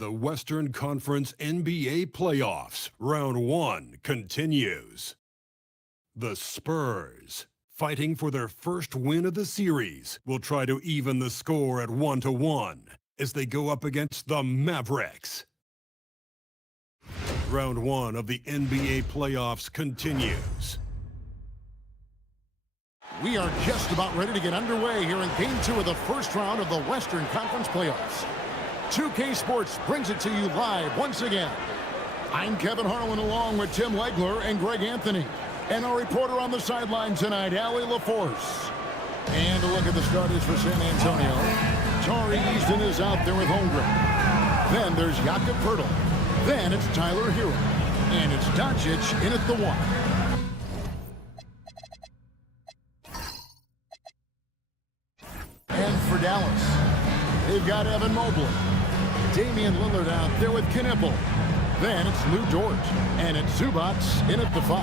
The Western Conference NBA playoffs, round 1 continues. The Spurs, fighting for their first win of the series, will try to even the score at 1-1 as they go up against the Mavericks. Round 1 of the NBA playoffs continues. We are just about ready to get underway here in Game 2 of the first round of the Western Conference playoffs. 2K Sports brings it to you live once again. I'm Kevin Harlan along with Tim Legler and Greg Anthony. And our reporter on the sideline tonight, Allie LaForce. And a look at the starters for San Antonio. Tari Easton is out there with Holmgren. Then there's Jakob Poeltl. Then it's Tyler Hero. And it's Doncic in at the 1. And for Dallas, they've got Evan Mobley. Damian Lillard out there with Knipple. Then it's Lou Dort. And it's Zubac in at the 5.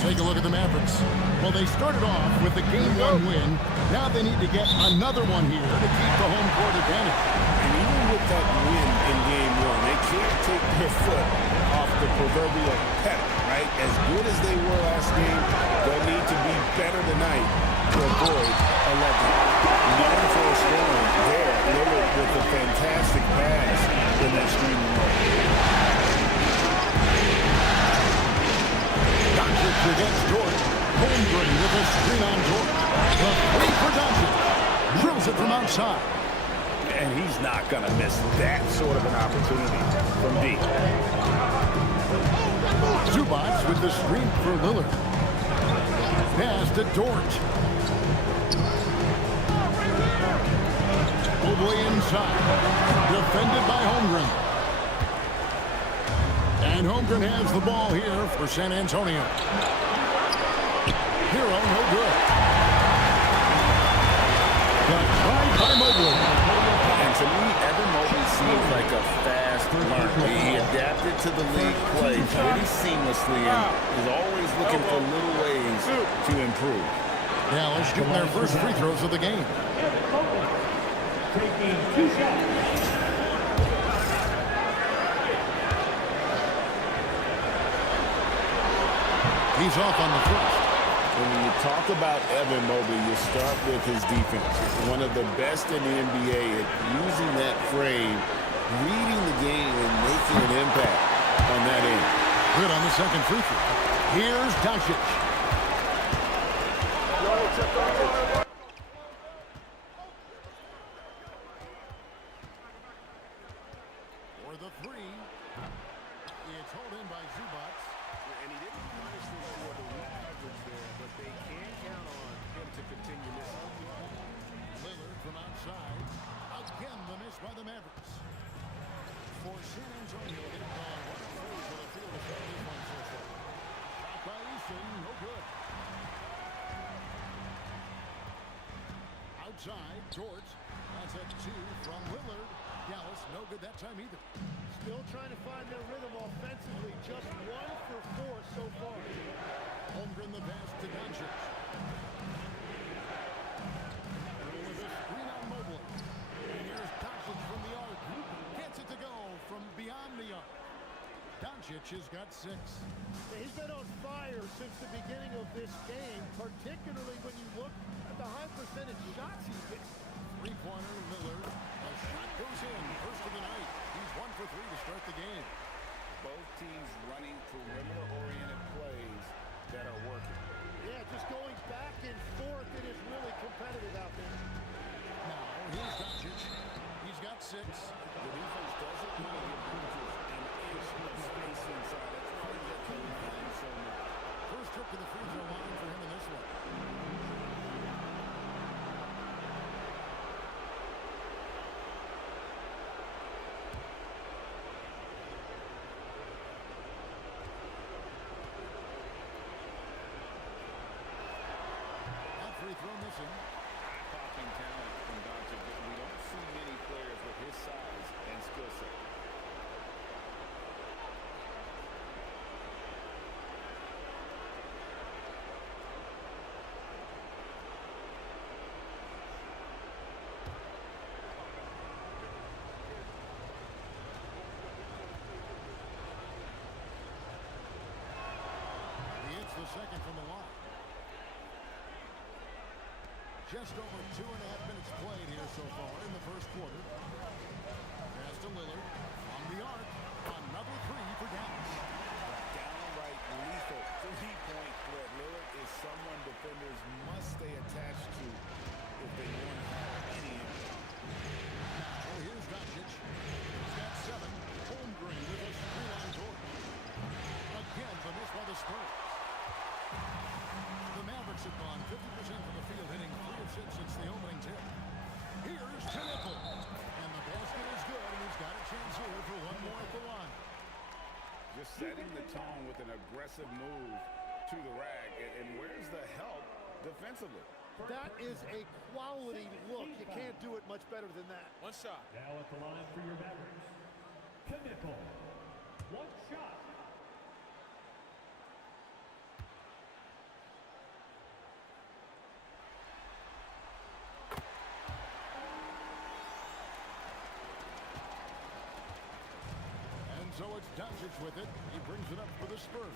Take a look at the Mavericks. Well, they started off with the Game 1 win. Now they need to get another one here to keep the home court advantage. And even with that win in Game 1, they can't take their foot off the proverbial pedal, right? As good as they were last game, they'll need to be better tonight to avoid a letdown. Known for a scoring there, Lillard with a fantastic pass in that screen moment. Doncic against Dort. Holmgren with a screen on Dort. The 3 for Doncic. Drills it from outside. And he's not going to miss that sort of an opportunity from deep. Zubac with the screen for Lillard. Pass to Dort. Mobley inside. Defended by Holmgren. And Holmgren has the ball here for San Antonio. Hero, no good. The try by Mobley. And to me, Evan Mobley seems like a fast learner. He adapted to the league play pretty seamlessly and is always looking for little ways to improve. Dallas shooting their first free throws of the game. Taking 2 shots. He's off on the first. When you talk about Evan Mobley, you start with his defense. One of the best in the NBA at using that frame, reading the game, and making an impact on that end. Good on the second free throw. Here's Doncic. For the 3. It's held in by Zubac. And he didn't punish them for the weak coverage there, but they can count on him to continue missing. Lillard from outside. Again, the miss by the Mavericks. For San Antonio, they've gone 1 of 3 for the field to start this one so far. Shot by Easton, no good. Outside, Dort. That's a 2 from Lillard. Dallas, no good that time either. Still trying to find their rhythm offensively. Just 1 for 4 so far. Holmgren the pass to Doncic. With a screen on Mobley. And here's Doncic from the arc. Gets it to go from beyond the arc. Doncic has got 6. He's been on fire since the beginning of this game, particularly when you look at the high percentage shots he hits. Three-pointer, Lillard. A shot goes in. First of the night. He's 1 for 3 to start the game. Both teams running perimeter-oriented plays that are working. Yeah, just going back and forth. It is really competitive out there. Now, here's Doncic. He's got 6. The defense doesn't want to give Doncic an inch of space inside. That's why they get to the line so much. First trip to the free throw line for him in this one. Just over 2.5 minutes played here so far in the first quarter. Pass to Lillard. On the arc. Another three for Dallas. Downright lethal three-point threat. Lillard is someone defenders must stay attached to if they want to have any impact. Now here's Doncic. He's got 7. Holmgren with a 3-line torch. Again, the miss by the Spurs. The Mavericks have gone 50% from the field, hitting 3 of 6 since the opening tip. Here's to Nickel. And the basket is good, and he's got a chance here for one more at the line. Just setting the tone with an aggressive move to the rack. And where's the help defensively? That is a quality look. You can't do it much better than that. One shot. Now at the line for your Mavericks, Nickel. One shot. And so it's Doncic with it. He brings it up for the Spurs.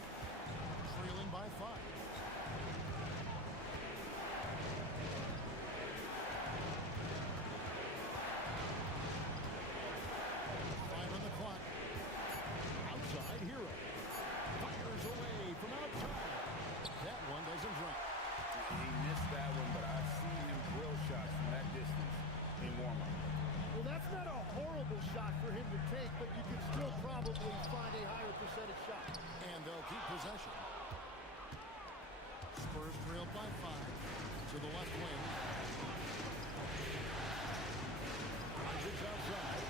Trailing by 5. Outside Hero. Fires away from outside. That one doesn't drop. He missed that one, but I've seen him drill shots from that distance in warm-up. Well, that's not a horrible shot for him to take, but you can still probably find a higher percentage shot. And they'll keep possession. Spurs trail by 5 to the left wing. Doncic outside.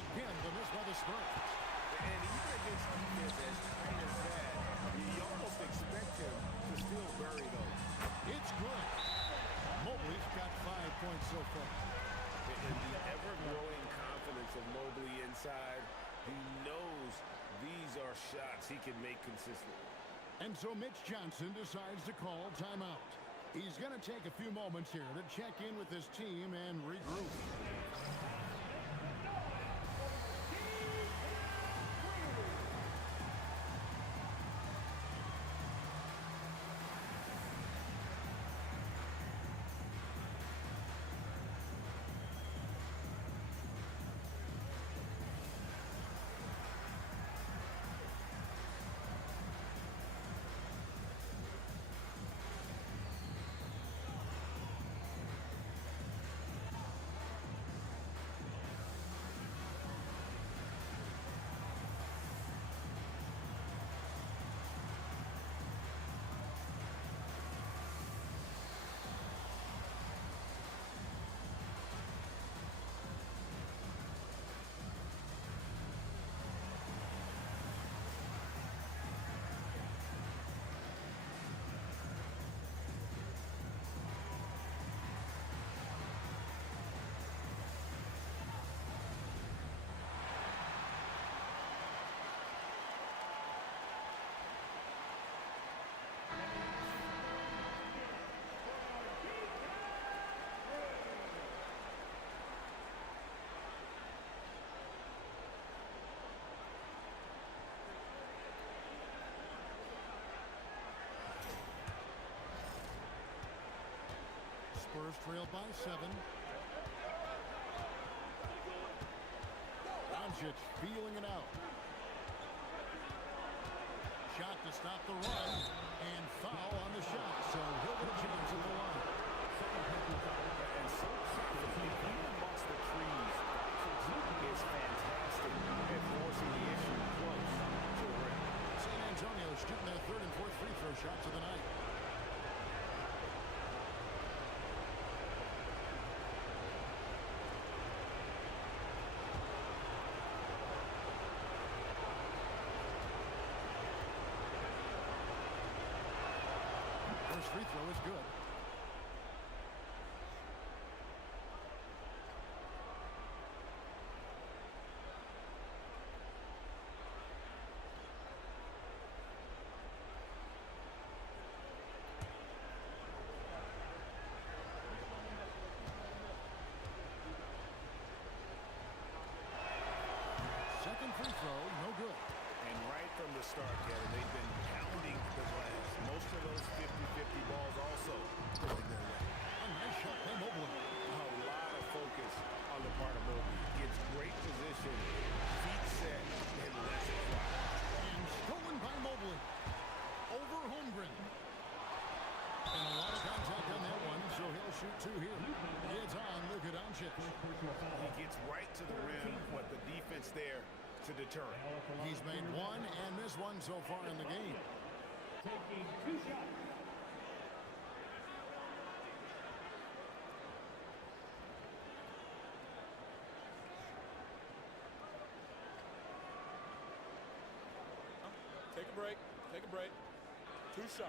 Again, the miss by the Spurs. And even against defense as tight as that, you almost expect him to still bury those. It's good. Mobley's got 5 points so far. And the ever-growing confidence of Mobley inside, he knows these are shots he can make consistently. And so Mitch Johnson decides to call timeout. He's going to take a few moments here to check in with his team and regroup. Spurs trail by 7. Doncic feeling it out. Shot to stop the run. And foul on the shot. So he'll get a chance at the line. And so confident, even amongst the trees, is fantastic at forcing the issue close to the rim. San Antonio shooting their 3rd and 4th free throw shots of the night. First free throw is good. Second free throw, no good. And right from the start, Kevin, they've been pounding the glass. Most of those 50-50 balls also 2 here. It's on Luka Doncic. He gets right to the rim, but the defense there to deter it. He's made one and missed one so far in the game. Taking 2 shots. Take a break. Take a break. 2 shots.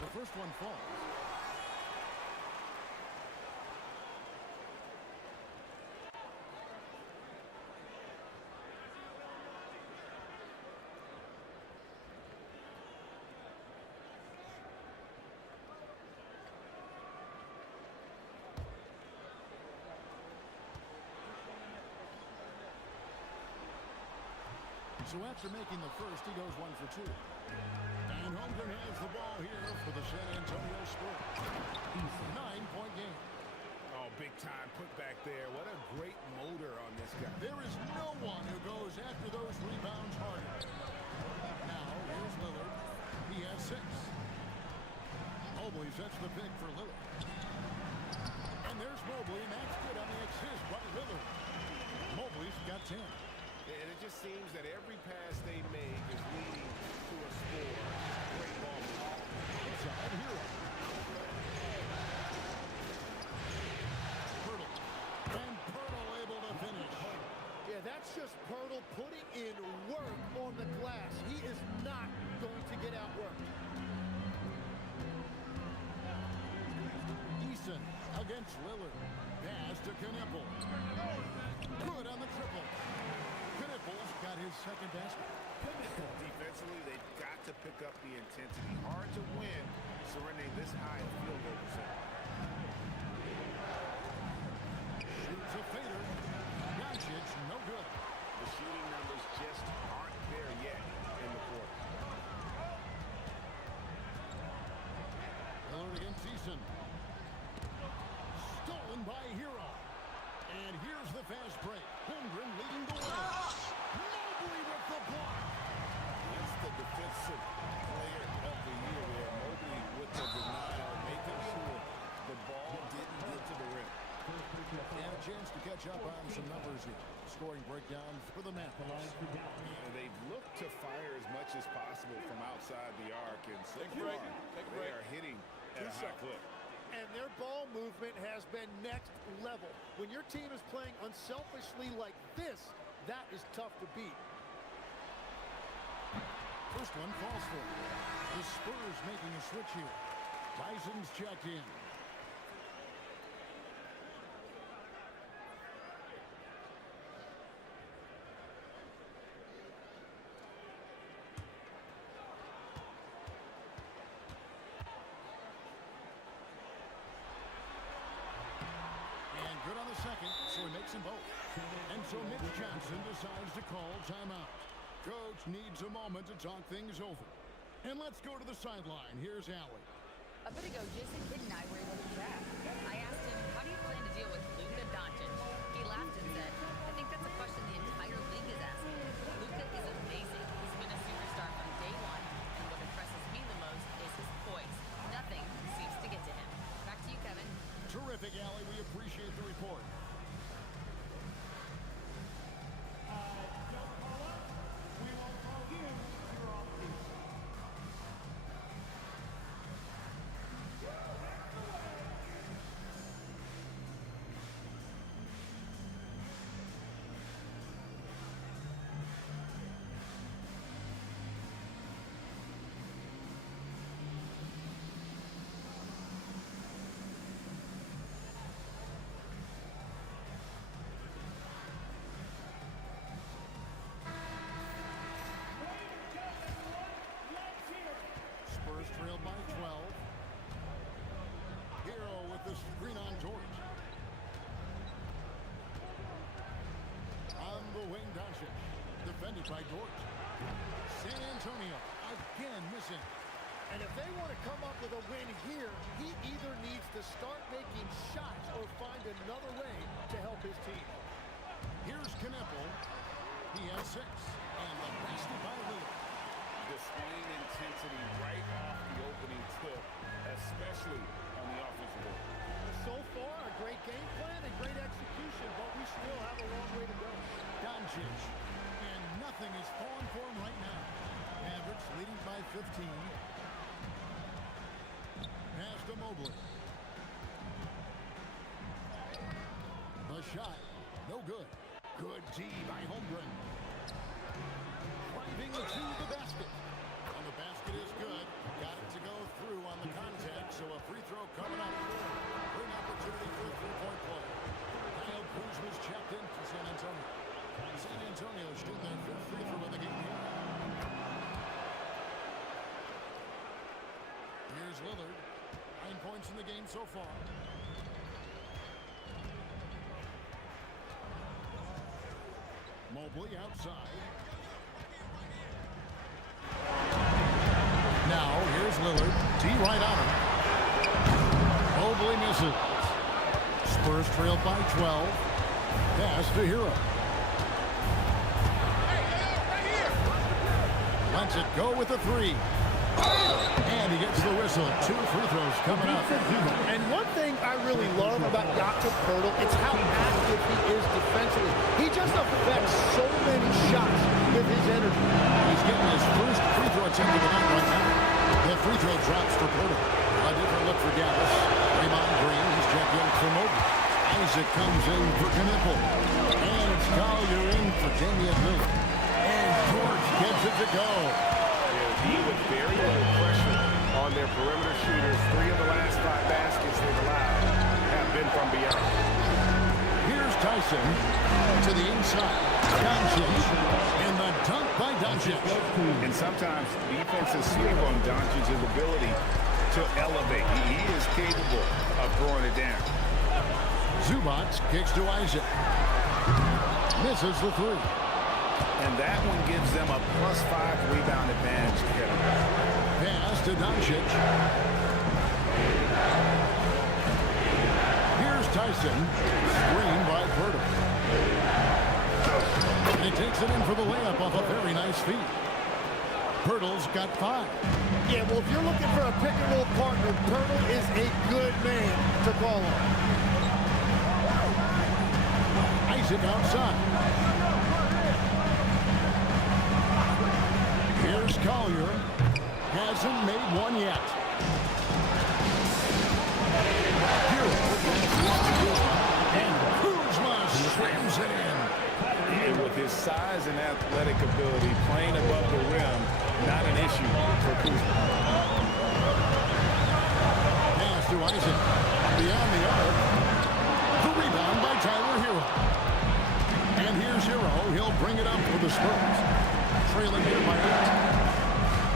The first one falls. So after making the first, he goes 1 for 2. And Holmgren has the ball here for the San Antonio Spurs. 9-point game. Oh, big time put back there. What a great motor on this guy. There is no one who goes after those rebounds harder. Now, here's Lillard. He has 6. Mobley sets the pick for Lillard. And there's Mobley, and that's good on the assist by Lillard. Mobley's got 10. And it just seems that every pass they make is leading to a score. Great ball. Inside Hero. Pirtle. And Pirtle able to finish. Yeah, that's just Pirtle putting in work on the glass. He is not going to get outworked. Eason against Lillard. Pass to Knippel. Good on the triple. Knippel's got his second basket. Defensively, they've got to pick up the intensity. Hard to win surrendering this high field goal percentage. Shoots a fader. Doncic, no good. The shooting numbers just aren't there yet in the quarter. Lillard against Eason. Stolen by Hero. And here's the fast break. Holmgren leading the way. Mobley with the block. That's the defensive player of the year there. Mobley with the denial, making sure the ball didn't get to the rim. And a chance to catch up on some numbers here. Scoring breakdown for the Mavs. They've looked to fire as much as possible from outside the arc, and so Take a far break. Take a they break. are hitting at a 2 high shots. clip. And their ball movement has been next level. When your team is playing unselfishly like this, that is tough to beat. First one falls for it. The Spurs making a switch here. Bison's checked in. Good on the second, so he makes them both. And so Mitch Johnson decides to call timeout. Coach needs a moment to talk things over. And let's go to the sideline. Here's Allie. A bit ago, Jason Kidd and I were able to chat. I asked him, how do you plan to deal with Luka Doncic? He laughed and said, I think that's a question the entire league is asking. Luka is amazing. He's been a superstar from day one. And what impresses me the most is his poise. Nothing seems to get to him. Back to you, Kevin. Terrific, Allie. We appreciate the report. Don't call us. We won't call you. You're off the Spurs trailed by 12. Hero with the screen on George. On the wing, Doncic. Defended by George. San Antonio again missing. And if they want to come up with a win here, he either needs to start making shots or find another way to help his team. Here's Knippel. He has 6. And the basket by Lillard. Displaying intensity right off the opening tip, especially on the offensive end. So far, a great game plan and great execution, but we still have a long way to go. Doncic. And nothing is falling for him right now. Mavericks leading by 15. Pass to Mobley. The shot, no good. Good D by Holmgren. Driving to the basket. And the basket is good. Got it to go through on the contact, so a free throw coming up. Great opportunity for a three-point play. Kyle Kuzma's checked in for San Antonio. San Antonio shooting their 5th free throw of the game here. Here's Lillard. 9 points in the game so far. Mobley outside. Now, here's Lillard. D right on him. Mobley misses. Spurs trail by 12. Pass to Hero. Lets it go with a 3. And he gets the whistle. 2 free throws coming up. And one thing I really love about Jakob Poeltl, it's how active he is defensively. He just affects so many shots with his energy. He's getting his first free throw attempt of the night right now. The free throw drops for Poeltl. A different look for Dallas. Draymond Green, he's checked in for Mobley. Isaac comes in for Knipple. And it's Collier in for Damian Lillard. And George gets it to go. D with very little pressure on their perimeter shooters. 3 of the last 5 baskets they've allowed have been from beyond. Here's Tyson to the inside. Doncic. And the dunk by Doncic. And sometimes defenses sleep on Doncic's ability to elevate. He is capable of throwing it down. Zubac kicks to Isaac. Misses the 3. And that one gives them a +5 rebound advantage. Pass to Doncic. Here's Tyson. Screen by Poeltl. And he takes it in for the layup off a very nice feed. Poeltl's got 5. Yeah, well, if you're looking for a pick-and-roll partner, Poeltl is a good man to call on. Isaac outside. Here's Collier. Hasn't made one yet. And Kuzma slams it in. And with his size and athletic ability, playing above the rim, not an issue for Kuzma. Pass to Isaac. Beyond the arc. The rebound by Tyler Hero. And here's Hero. He'll bring it up for the Spurs. Trailing here by 8.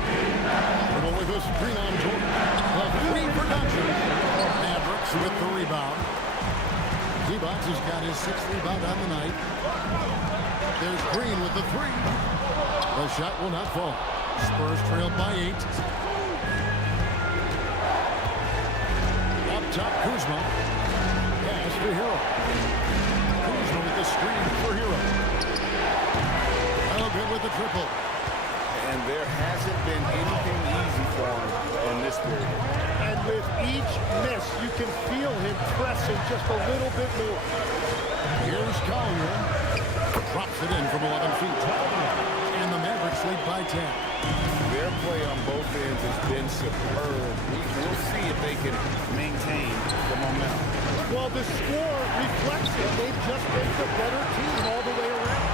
Dribble with a screen on Jordan. The 3 for Doncic. Mavericks with the rebound. Zubac has got his 6th rebound on the night. There's Green with the 3. The shot will not fall. Spurs trail by 8. Up top, Kuzma. Pass to Hero. Kuzma with the screen for Hero. Oh, good with the triple. And there hasn't been anything easy for him in this period. And with each miss, you can feel him pressing just a little bit more. Here's Collier. Drops it in from 11 feet. And the Mavericks lead by 10. Their play on both ends has been superb. We'll see if they can maintain the momentum. Well, the score reflects it. They've just been the better team all the way around.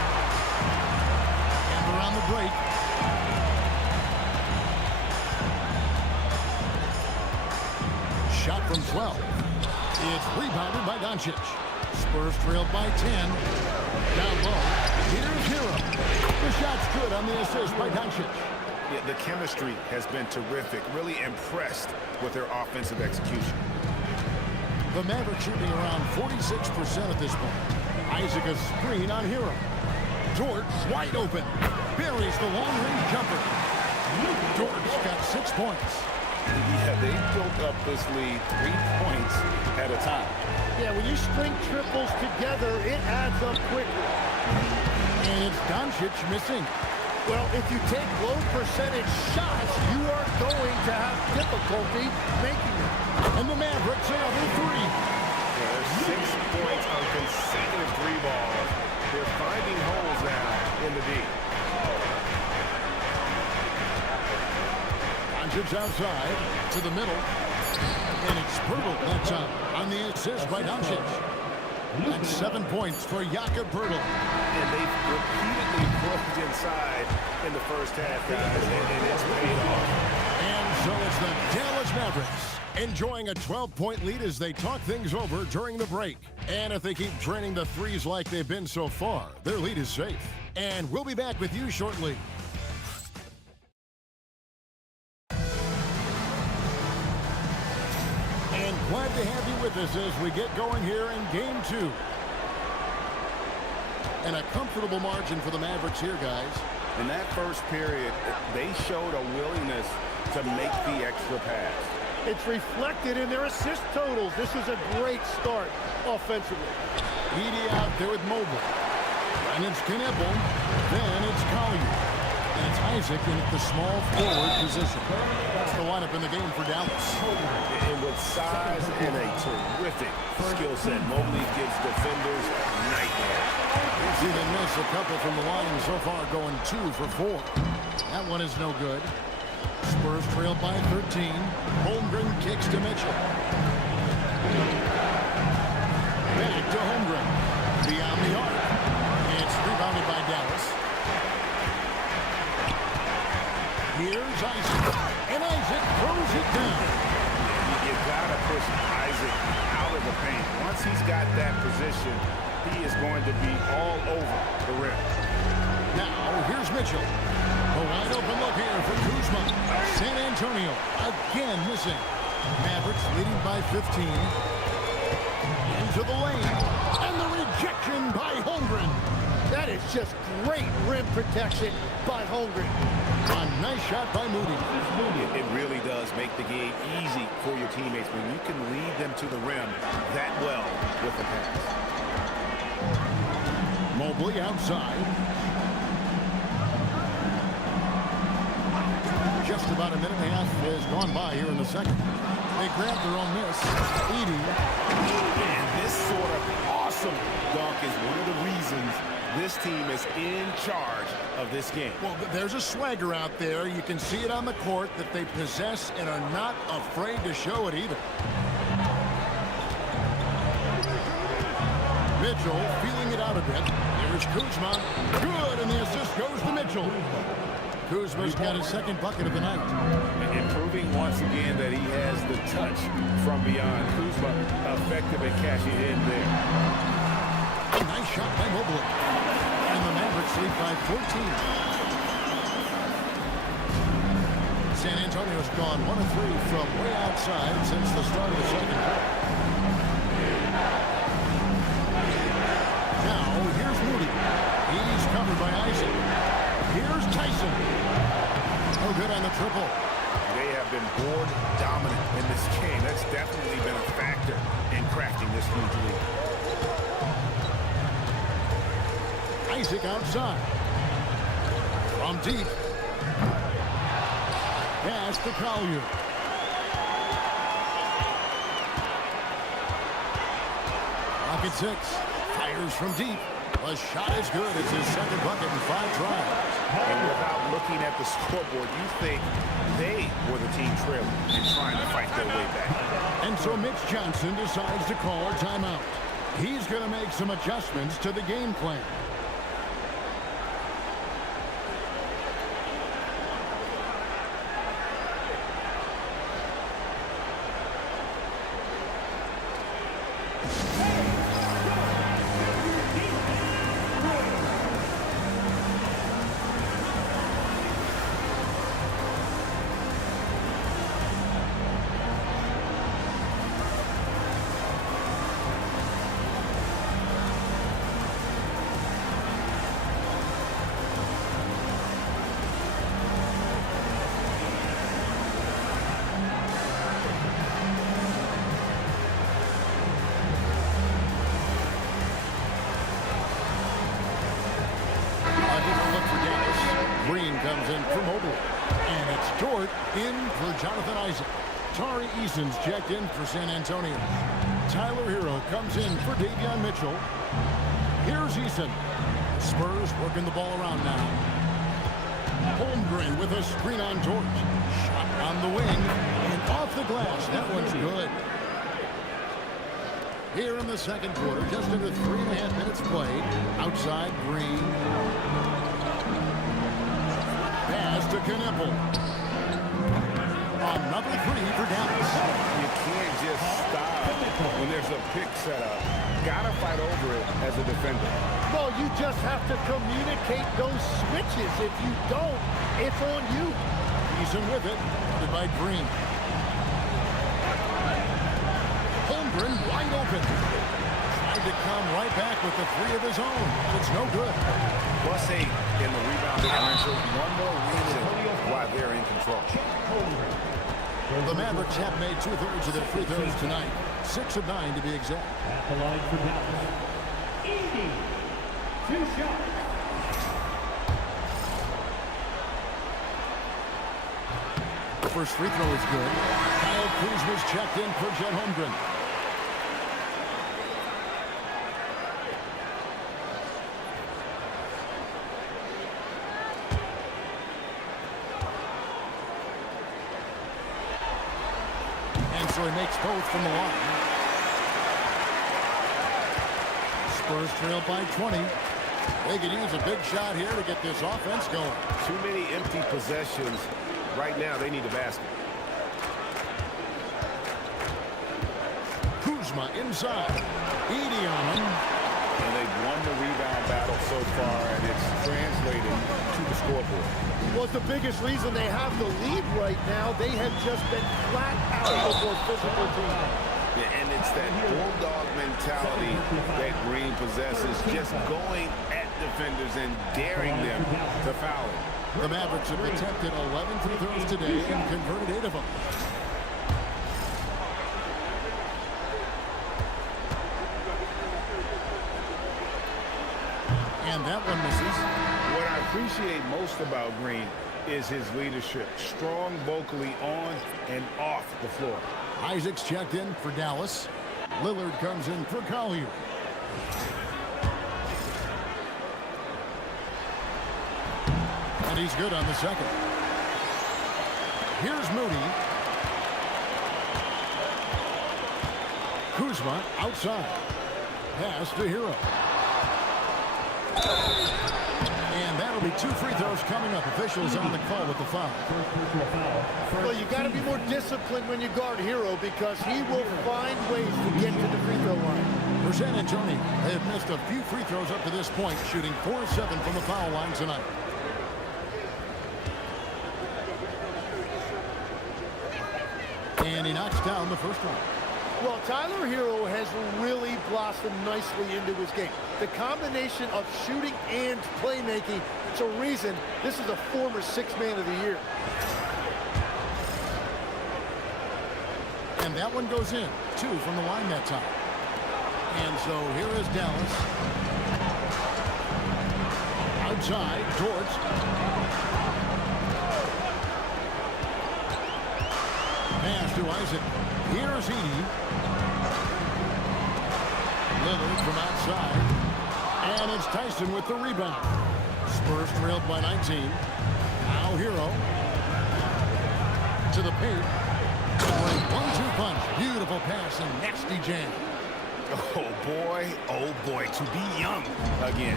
And around the break. Shot from 12. It's rebounded by Doncic. Spurs trailed by 10. Down low. Here's Hero. The shot's good on the assist by Doncic. Yeah, the chemistry has been terrific. Really impressed with their offensive execution. The Mavericks shooting around 46% at this point. Isaac a screen on Hero. Dort wide open. Buries the long-range jumper. Dort's got 6 points. Yeah, they built up this lead 3 points at a time. Yeah, when you string triples together, it adds up quickly. And it's Doncic missing. Well, if you take low percentage shots, you are going to have difficulty making them. And the Mavericks another three. There's 6 points on consecutive 3 balls. They're finding holes now in the D. Doncic outside to the middle. And it's Pirtle that time on the assist by Doncic. That's 7 points for Jakob Pirtle. And they've repeatedly pushed inside in the first half, guys, and it's paid off. And so it's the Dallas Mavericks enjoying a 12-point lead as they talk things over during the break. And if they keep draining the threes like they've been so far, their lead is safe. And we'll be back with you shortly. And glad to have you with us as we get going here in Game 2. And a comfortable margin for the Mavericks here, guys. In that first period, they showed a willingness to make the extra pass. It's reflected in their assist totals. This is a great start offensively. Edie out there with Mobley. And it's Knebel. Then it's Collier. And it's Isaac in the small forward position. That's the lineup in the game for Dallas. And with size and a terrific skill set, Mobley gives defenders nightmares. He's even missed a couple from the line so far, going 2 for 4. That one is no good. Spurs trailed by 13. Holmgren kicks to Mitchell. Back to Holmgren. Beyond the arc. It's rebounded by Dallas. Here's Isaac. And Isaac throws it down. You gotta push Isaac out of the paint. Once he's got that position, he is going to be all over the rim. Now, here's Mitchell. A wide open look here for Kuzma. San Antonio again missing. Mavericks leading by 15. Into the lane. And the rejection by Holmgren. That is just great rim protection by Holmgren. A nice shot by Moody. It really does make the game easy for your teammates when you can lead them to the rim that well with the pass. Mobley outside. Just about a minute and a half has gone by here in the second. They grab their own miss. Edie. And this sort of awesome dunk is one of the reasons this team is in charge of this game. Well, there's a swagger out there. You can see it on the court that they possess and are not afraid to show it either. Mitchell feeling it out a bit. Here's Kuzma. Good, and the assist goes to Mitchell. Kuzma's got his second bucket of the night. And proving once again that he has the touch from beyond. Kuzma effective at cashing in there. A nice shot by Mobley. And the Mavericks lead by 14. San Antonio's gone 1 of 3 from way outside since the start of the second quarter. Now, here's Moody. He's covered by Isaac. Here's Tyson. No good on the triple. They have been board dominant in this game. That's definitely been a factor in crafting this huge lead. Isaac outside. From deep. Pass to Collier. Rocket 6. Fires from deep. The shot is good. It's his second bucket in 5 tries. And without looking at the scoreboard, you think they were the team trailing and trying to fight their way back. And so Mitch Johnson decides to call a timeout. He's going to make some adjustments to the game plan. comes in for Mobley. And it's Dort in for Jonathan Isaac. Tari Eason's checked in for San Antonio. Tyler Hero comes in for Davion Mitchell. Here's Eason. Spurs working the ball around now. Holmgren with a screen on Dort. Shot on the wing and off the glass. That one's good. Here in the second quarter, just under 3.5 minutes played. Outside, Green. Pass to Knippel. Another three for Dallas. You can't just stop when there's a pick set up. Gotta fight over it as a defender. Well, you just have to communicate those switches. If you don't, it's on you. Eason with it. Guarded by Green. Holmgren wide open. Tried to come right back with the three of his own. It's no good. +8 in the rebound differential. One more reason why they're in control. The Mavericks have made 2/3 of their free throws tonight. 6 of 9 to be exact. At the line for Dallas. Easy. 2 shots. First free throw is good. Kyle Kuzma's checked in for Chet Holmgren. And so he makes both from the line. Spurs trail by 20. They could use a big shot here to get this offense going. Too many empty possessions. Right now, they need a basket. Kuzma inside. Edie on him. And they've won the rebound battle so far, and it's translated to the scoreboard. Well, it's the biggest reason they have the lead right now. They have just been flat out the more physical team. Yeah, and it's that bulldog mentality that Green possesses, just going at defenders and daring them to foul him. The Mavericks have attempted 11 free throws today and converted 8 of them. And that one misses. What I appreciate most about Green is his leadership. Strong vocally on and off the floor. Isaac's checked in for Dallas. Lillard comes in for Collier. And he's good on the second. Here's Moody. Kuzma outside. Pass to Hero. And that'll be 2 free throws coming up. Officials on the call with the foul. Well, you got to be more disciplined when you guard Hero because he will find ways to get to the free throw line. For San Antonio, they have missed a few free throws up to this point, shooting 4-7 from the foul line tonight. And he knocks down the first one. Well, Tyler Hero has really blossomed nicely into his game. The combination of shooting and playmaking, it's a reason this is a former 6th man of the year. And that one goes in. 2 from the line that time. And so here is Dallas. Outside, George. Pass to Isaac. Here's Edie. Lillard from outside. And it's Tyson with the rebound. Spurs trailed by 19. Now Hero. To the paint. 1-2 punch. Beautiful pass and nasty jam. Oh boy, to be young again.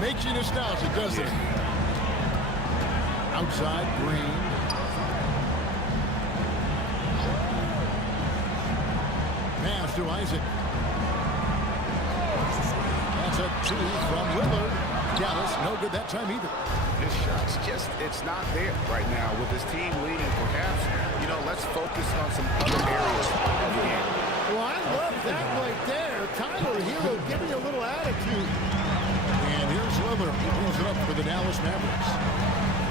Makes you nostalgic, doesn't it? Outside, Green. Pass to Isaac. That's a 2 from Lillard. Dallas, no good that time either. This shot's just, it's not there right now. With this team leading, perhaps, let's focus on some other areas of the game. Well, I love that right there. Tyler Hero giving you a little attitude. And here's Lillard. He pulls it up for the Dallas Mavericks.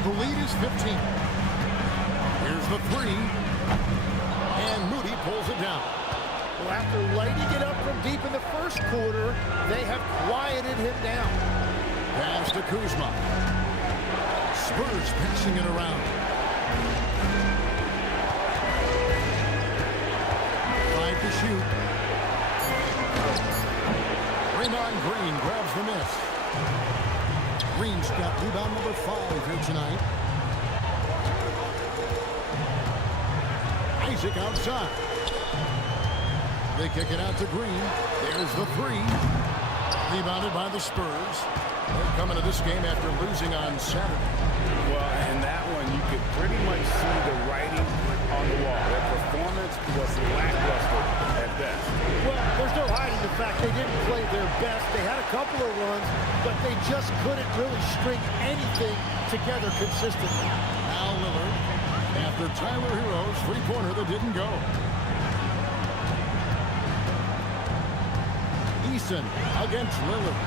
The lead is 15. Here's the 3. And Moody pulls it down. Well, after lighting it up from deep in the first quarter, they have quieted him down. Pass to Kuzma. Spurs passing it around. 5 to shoot. Draymond Green grabs the miss. Green's got rebound number 5 here tonight. Isaac outside. They kick it out to Green. There's the 3. Rebounded by the Spurs. They're coming to this game after losing on Saturday. Well, in that one, you could pretty much see the writing on the wall. Their performance was lackluster at best. Well, there's no hiding the fact they didn't play their best. They had a couple of runs, but they just couldn't really string anything together consistently. Al Lillard after Tyler Hero's three-pointer that didn't go. Eason against Lillard.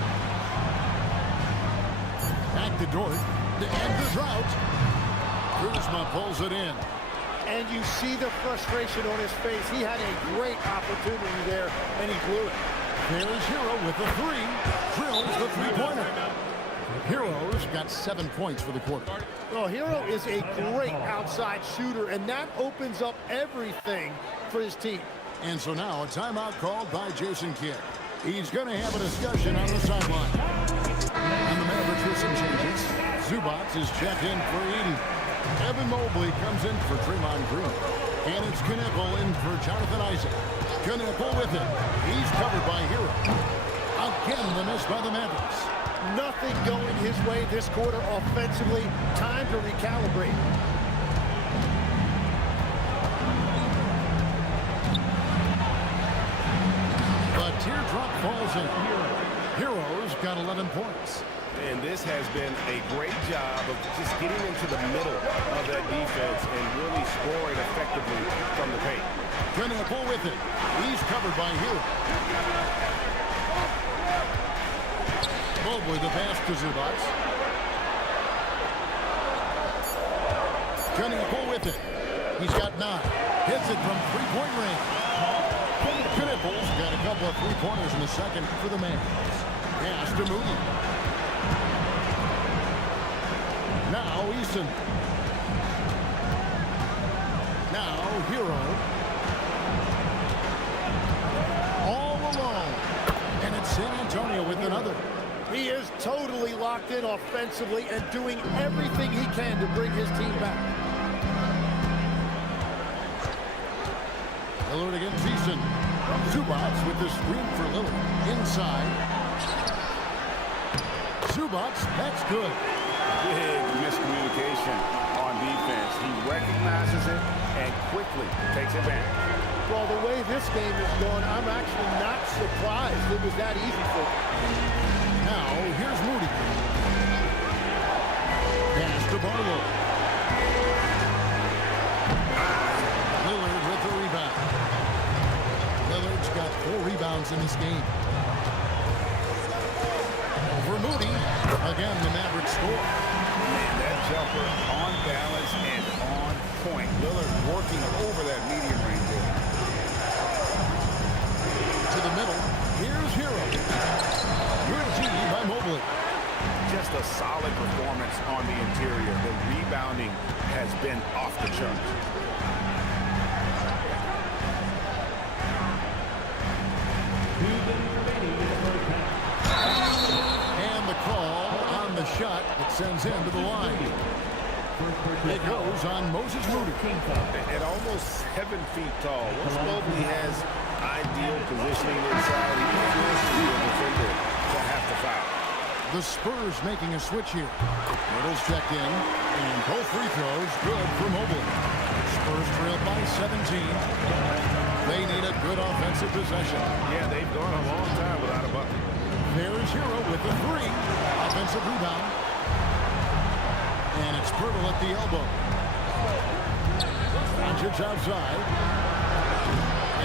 Back to Dort. To end the drought. Kuzma pulls it in. And you see the frustration on his face. He had a great opportunity there, and he blew it. There's Hero with the 3. Drills the three-pointer. Hero's got 7 points for the quarter. Well, Hero is a great outside shooter, and that opens up everything for his team. And so now a timeout called by Jason Kidd. He's going to have a discussion on the sideline. And the Mavericks with some changes. Zubac is checked in for Eden. Evan Mobley comes in for Draymond Green. And it's Knippel in for Jonathan Isaac. Knippel with it. He's covered by Hero. Again, the miss by the Mavericks. Nothing going his way this quarter offensively. Time to recalibrate. The teardrop falls in. Hero's got 11 points. And this has been a great job of just getting into the middle of that defense and really scoring effectively from the paint. Knippel with it. He's covered by Hero. Mobley the pass to Zubac. Knippel with it. He's got 9. Hits it from three-point range. Knippel's got a couple of three-pointers in the second for the Mavs. Pass to Moody. Now Eason. Now Hero. All alone. And it's San Antonio with another. He is totally locked in offensively and doing everything he can to bring his team back. Lillard against Eason. Zubac with the screen for Lillard. Inside. Zubac, that's good. Big miscommunication on defense. He recognizes it and quickly takes advantage. Well, the way this game is going, I'm actually not surprised it was that easy for him. Now, here's Moody. Pass to Barlow. Lillard with the rebound. Lillard's got 4 rebounds in this game. Over Moody. Again, the Mavericks score. Man, that jumper on balance and on point. Lillard working over that medium range there. To the middle. Here's Hero. Good G by Mobley. Just a solid performance on the interior. The rebounding has been off the charts. And the call on the shot that sends him to the line. It goes on Moses Moody. At almost 7 feet tall, once Mobley has ideal positioning inside, he can force the defender to have to foul. The Spurs making a switch here. Little's checked in, and both free throws good for Mobley. Spurs trail by 17. They need a good offensive possession. Yeah, they've gone a long time without a bucket. There's Hero with the 3. Offensive rebound. And it's Pirtle at the elbow. Doncic outside.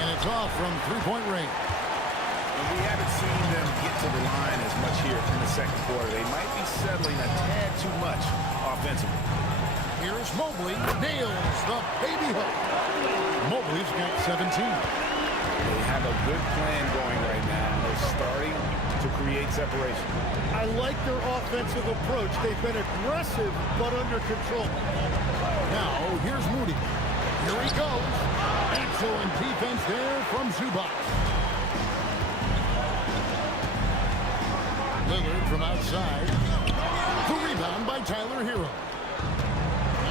And it's off from three-point range. And we haven't seen them get to the line as much here in the second quarter. They might be settling a tad too much offensively. Here's Mobley. Nails the baby hook. Mobley's got 17. They have a good plan going right now. They're starting to create separation. I like their offensive approach. They've been aggressive, but under control. Now, here's Moody. Here he goes. Excellent defense there from Zubac. Lillard from outside. The rebound by Tyler Hero.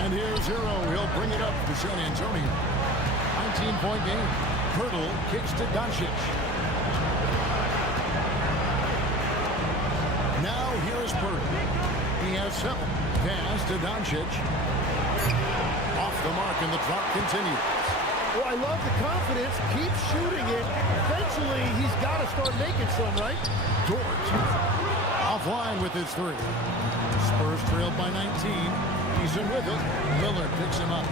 And here's Hero. He'll bring it up to San Antonio. 19-point game. Pirtle kicks to Doncic. Now here's Pirtle. He has 7. Pass to Doncic. Off the mark, and the drought continues. Well, I love the confidence. Keep shooting it. Eventually, he's got to start making some, right? Dort offline with his 3. Spurs trailed by 19. He's in with it. Lillard picks him up.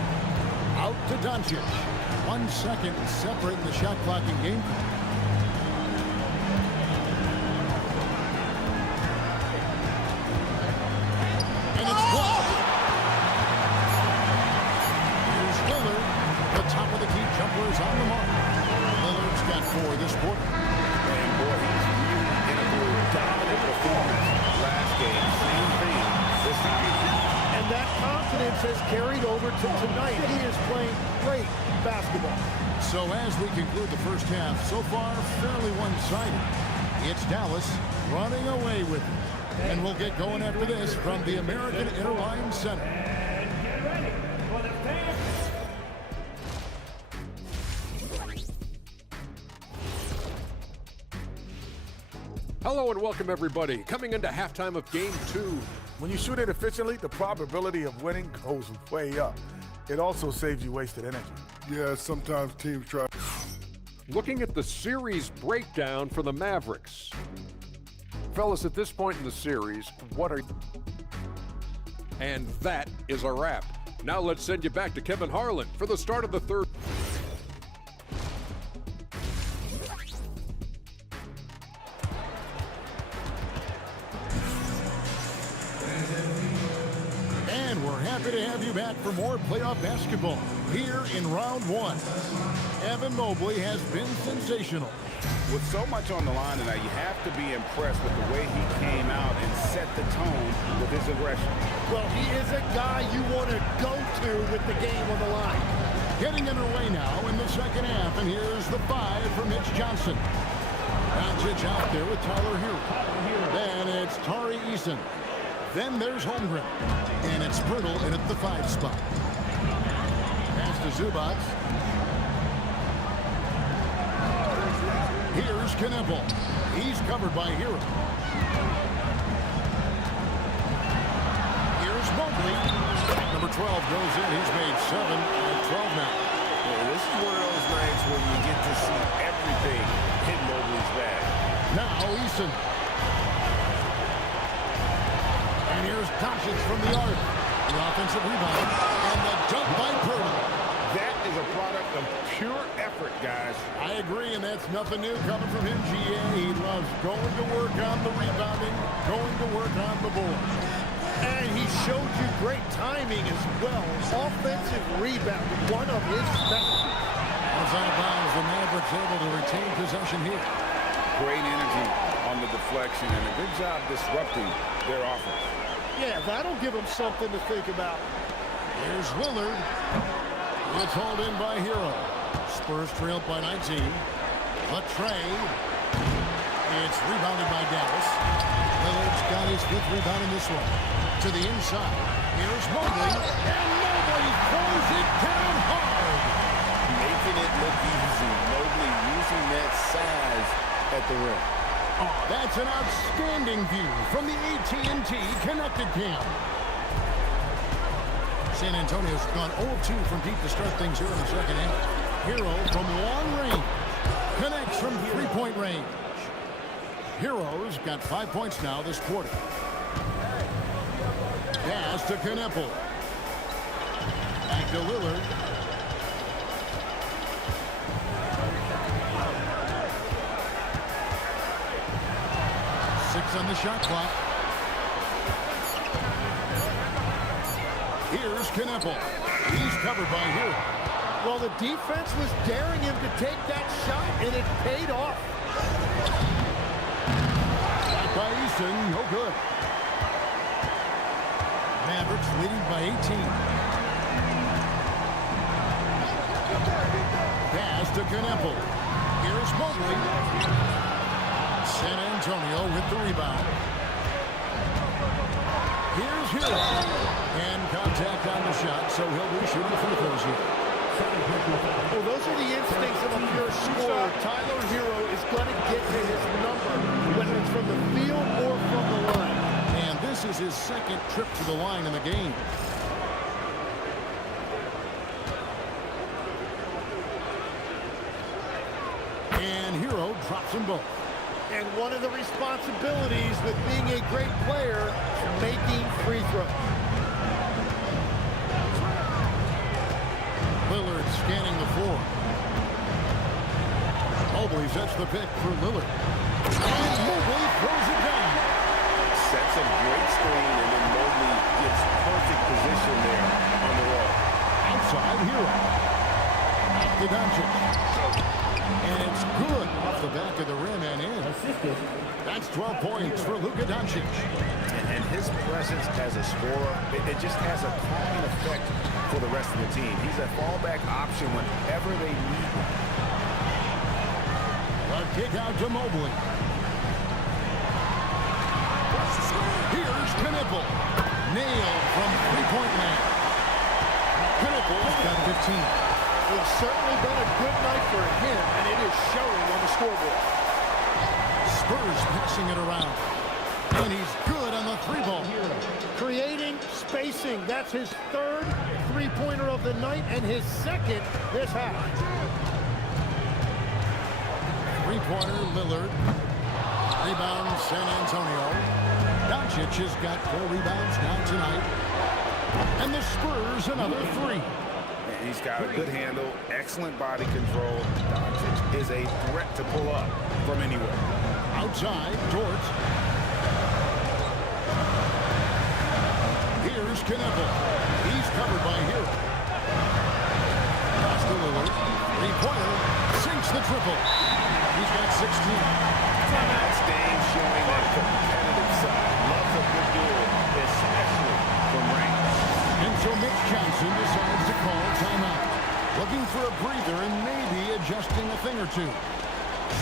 Out to Doncic. 1 second separating the shot clock and game clock. And it's blocked. Here's Lillard. The top of the key jumper is on the mark. Lillard's got 4 this quarter. And boy, he's really in a dominant performance last game. Same thing this time. And that confidence has carried over to tonight. He is playing great basketball. So as we conclude the first half, so far fairly one-sided. It's Dallas running away with it. And we'll get going after this from the American Interline Center. And get ready for the fans. Hello and welcome everybody. Coming into halftime of game 2. When you shoot it efficiently, the probability of winning goes way up. It also saves you wasted energy. Yeah, sometimes teams try. Looking at the series breakdown for the Mavericks. Fellas, at this point in the series, what are... And that is a wrap. Now let's send you back to Kevin Harlan for the start of the third. And we're happy to have you back for more playoff basketball here in round 1. Evan Mobley has been sensational. With so much on the line tonight, you have to be impressed with the way he came out and set the tone with his aggression. Well, he is a guy you want to go to with the game on the line. Getting underway now in the second half, and here's the 5 for Mitch Johnson. Doncic out there with Tyler Hero. Then it's Tari Eason. Then there's Holmgren. And it's Pirtle in at the 5 spot. Pass to Zubac. Here's Kneppel. He's covered by Hero. Here's Mobley. Number 12 goes in. He's made 7 out of 12 now. Yeah, this is one of those nights where you get to see everything hit Mobley's bag. Now Eason. And here's Doncic from the arc. The offensive rebound. And the dunk by Pirtle. That is a product of pure effort, guys. I agree, and that's nothing new coming from him, GA. He loves going to work on the rebounding, going to work on the board. And he showed you great timing as well. Offensive rebound, one of his specialties. As out of bounds, the Mavericks able to retain possession here. Great energy on the deflection and a good job disrupting their offense. Yeah, that'll give him something to think about. Here's Lillard. It's hauled in by Hero. Spurs trailed by 19. Latre. It's rebounded by Dallas. Lillard's got his 5th rebound in this one. To the inside. Here's Mobley. And Mobley throws it down hard. Making it look easy. Mobley using that size at the rim. Oh, that's an outstanding view from the AT&T Connected Cam. San Antonio's gone 0-2 from deep to start things here in the second half. Hero from long range. Connects from 3-point range. Hero's got 5 points now this quarter. Pass to Kneppel. Back to Lillard. On the shot clock. Here's Kneppel. He's covered by Hero. Well, the defense was daring him to take that shot, and it paid off. by Easton, no good. Mavericks leading by 18. Pass to Kneppel. Here's Mobley. San Antonio with the rebound. Here's Hero. And contact on the shot, so he'll be shooting free throws here. Well, those are the instincts of a pure scorer. Tyler Hero is going to get to his number, whether it's from the field or from the line. And this is his second trip to the line in the game. And Hero drops them both. And one of the responsibilities with being a great player is making free throws. Lillard scanning the floor. Mobley sets the pick for Lillard. And Mobley throws it down. Sets a great screen, and then Mobley gets perfect position there on the wall. Outside Hero. Off the Doncic. And it's good off the back of the rim and in. That's 12 points for Luka Doncic. And his presence as a scorer, it just has a calming effect for the rest of the team. He's a fallback option whenever they need him. A kick out to Mobley. Here's Kneppel. Nailed from three-point land. Kneppel's got 15. It's certainly been a good night for him, and it is showing on the scoreboard. Spurs passing it around. And he's good on the three ball. Creating spacing. That's his third three-pointer of the night and his second this half. Three-pointer, Lillard. Rebound, San Antonio. Doncic has got 4 rebounds now tonight. And the Spurs another 3. He's got a good handle, excellent body control. Doncic is a threat to pull up from anywhere. Outside, Dort. Here's Kneppel. He's covered by Hero. Pass to Lillard. Three-pointer. Sinks the triple. He's got 16. That's Dame showing that competitive side. Loves a good duel, especially from range. And so Mitch Johnson decides to call timeout. Looking for a breather and maybe adjusting a thing or two.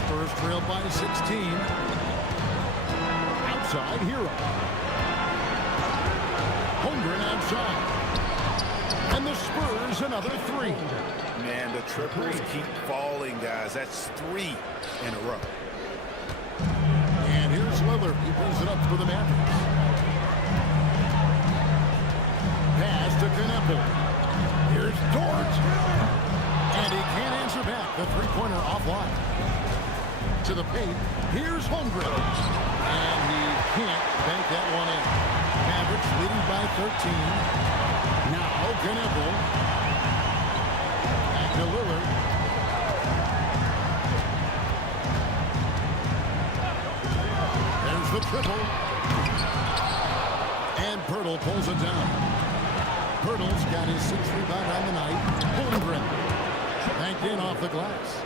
Spurs trail by 16. Outside, Hero. Holmgren outside. And the Spurs another 3. Man, the triples keep falling, guys. That's 3 in a row. And here's Lillard. He brings it up for the Mavericks. Pass to Kneppel. Here's Dort. And he can't answer back. The three-pointer offline. To the paint. Here's Holmgren. And he can't bank that one in. Mavericks leading by 13. Now Kneppel. Back to Lillard. There's the triple. And Pirtle pulls it down. Pirtle's got his 6th rebound on the night. Holmgren banked in off the glass.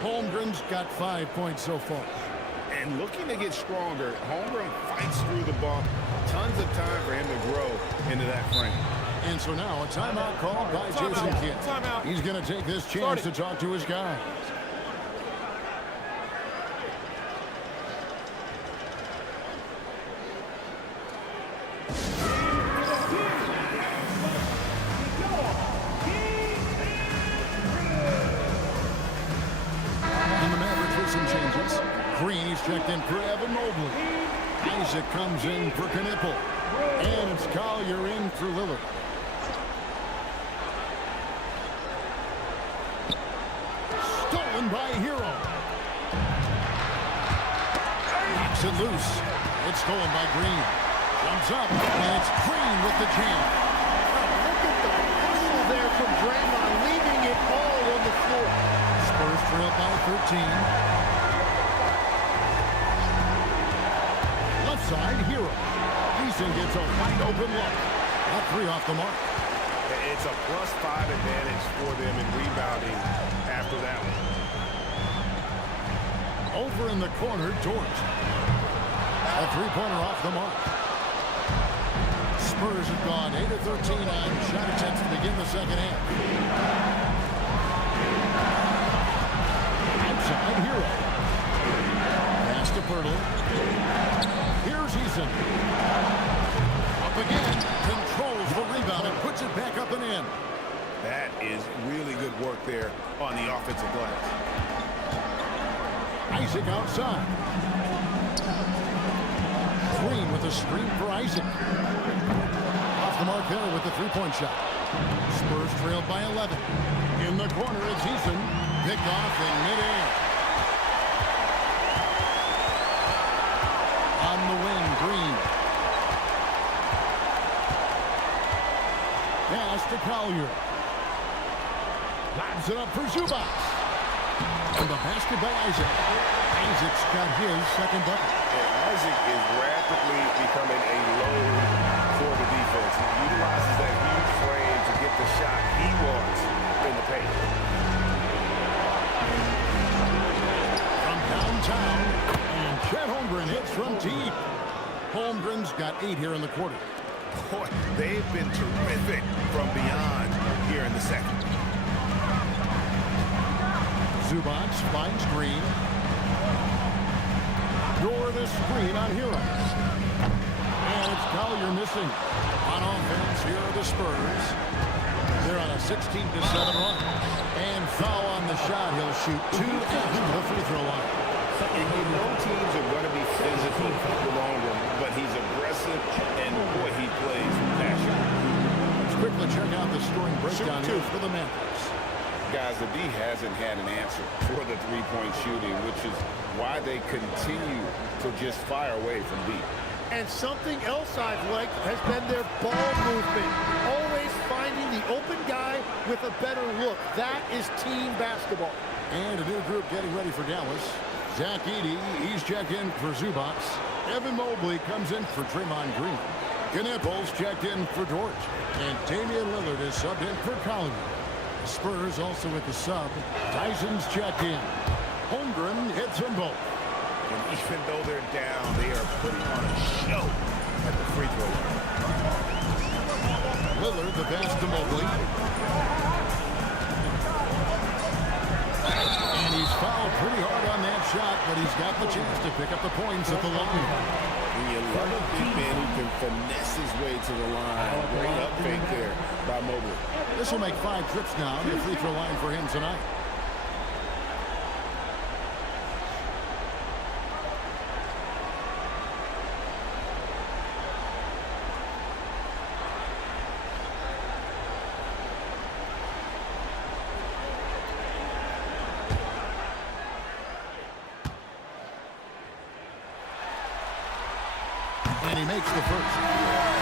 Holmgren's got 5 points so far. And looking to get stronger, Holmgren fights through the bump. Tons of time for him to grow into that frame. And so now a timeout called by Jason Kidd. He's going to take this chance to talk to his guys. Green, he's checked in for Evan Mobley. Isaac comes in for Kneppel. And it's Collier in for Lillard. Stolen by Hero. Knocks it loose. It's stolen by Green. Jumps up, and it's Green with the jam. Look at the hustle there from Draymond, leaving it all on the floor. Spurs trail by 13. Side Hero. Easton gets a wide open look. That 3 off the mark. It's a +5 advantage for them in rebounding after that one. Over in the corner, Dort. A three-pointer off the mark. Spurs have gone 8 of 13 on shot attempts to begin the second half. Outside, Hero. Pass to Pirtle. Here's Eason. Up again. Controls the rebound and puts it back up and in. That is really good work there on the offensive glass. Isaac outside. Green with a screen for Isaac. Off the mark there with the three-point shot. Spurs trailed by 11. In the corner, it's Eason. Picked off in midair. On the wing, Green. Pass to Collier. Lobs it up for Zubac. And the basket by Isaac. Isaac's got his second bucket. And Isaac is rapidly becoming a load for the defense. He utilizes that huge frame to get the shot he wants in the paint. From downtown, and Chet Holmgren hits from deep. Holmgren's got 8 here in the quarter. Boy, they've been terrific from beyond here in the second. Zubac finds Green. Door the screen on Hero. And it's Collier missing. On offense, here are the Spurs. They're on a 16-7 run. And foul on the shot. He'll shoot 2 after the free throw line. And you know teams are going to be physical along him, but he's aggressive, and boy, he plays with passion. Let's quickly check out the scoring breakdown here for the Mavericks. Guys, the D hasn't had an answer for the three-point shooting, which is why they continue to just fire away from deep. And something else I've liked has been their ball movement. Always finding the open guy with a better look. That is team basketball. And a new group getting ready for Dallas. Zach Edey, he's checked in for Zubac. Evan Mobley comes in for Draymond Green. Knipples checked in for Dort. And Damian Lillard is subbed in for Collier. The Spurs also with the sub. Tyson's checked in. Holmgren hits them both. And even though they're down, they are putting on a show at the free throw line. Lillard, the pass to Mobley. And he's fouled pretty hard on that shot, but he's got the chance to pick up the points at the line. And you love a big man who can finesse his way to the line. Great up fake there by Mobley. This will make 5 trips now to the free throw line for him tonight. And he makes the first.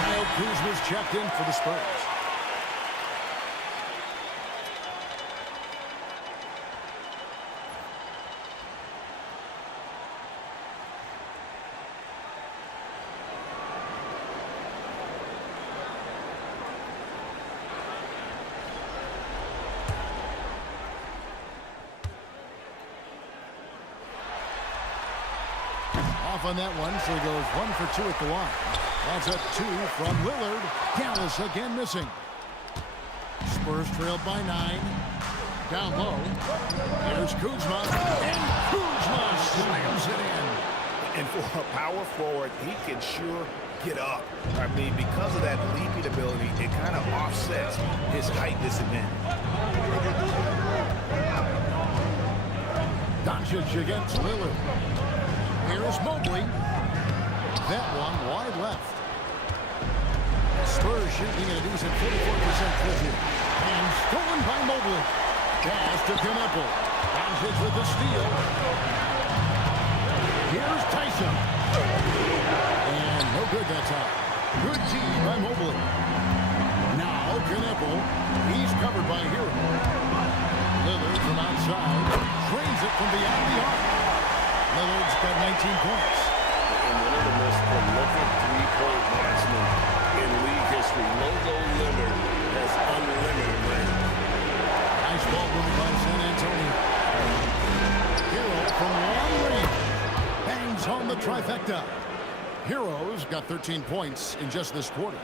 Kyle Kuzma's checked in for the Spurs. Off on that one, so he goes 1 for 2 at the line. That's a 2 from Lillard. Dallas again missing. Spurs trailed by 9. Down low. Here's Kuzma. And Kuzma slams it in. And for a power forward, he can sure get up. I mean, because of that leaping ability, it kind of offsets his height disadvantage. Doncic against Lillard. Here's Mobley. That one wide left. Spurs shooting at a decent 44% clip here. And stolen by Mobley. Pass to Knippel. Doncic with the steal. Here's Tyson. And no good that time. Good D by Mobley. Now Knippel. He's covered by Hero. Lillard from outside. Trains it from beyond the arc. Lillard's got 19 points. And one of the most prolific three-point marksmen in league history, Logo Lillard has unlimited range. Nice ball moving by San Antonio. Hero from long range. Bangs home the trifecta. Heroes got 13 points in just this quarter.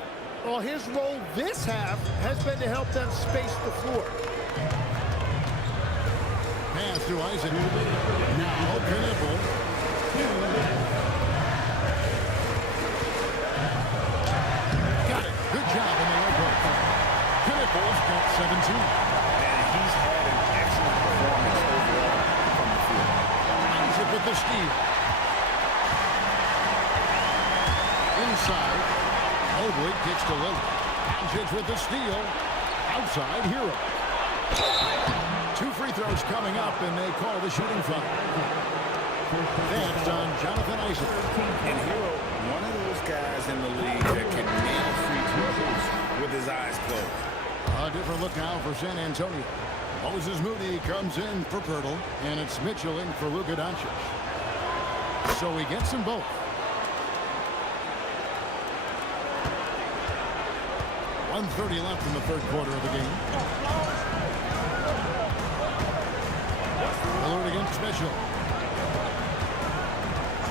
Well, his role this half has been to help them space the floor. Pass to Isaac. Now Knipple. Got it. Good job in the low post. Knipple's got 17. And he's had an excellent performance overall from the field. Isaac with the steal. Inside. Mobley kicks to Lillard. Doncic with the steal. Outside, Hero. 2 free throws coming up, and they call the shooting foul. That's on Jonathan Isaac. And Hero, one of those guys in the league that can nail free throws with his eyes closed. A different look now for San Antonio. Moses Moody comes in for Pirtle, and it's Mitchell in for Luka Doncic. So he gets them both. 1:30 left in the third quarter of the game. Lillard against Mitchell.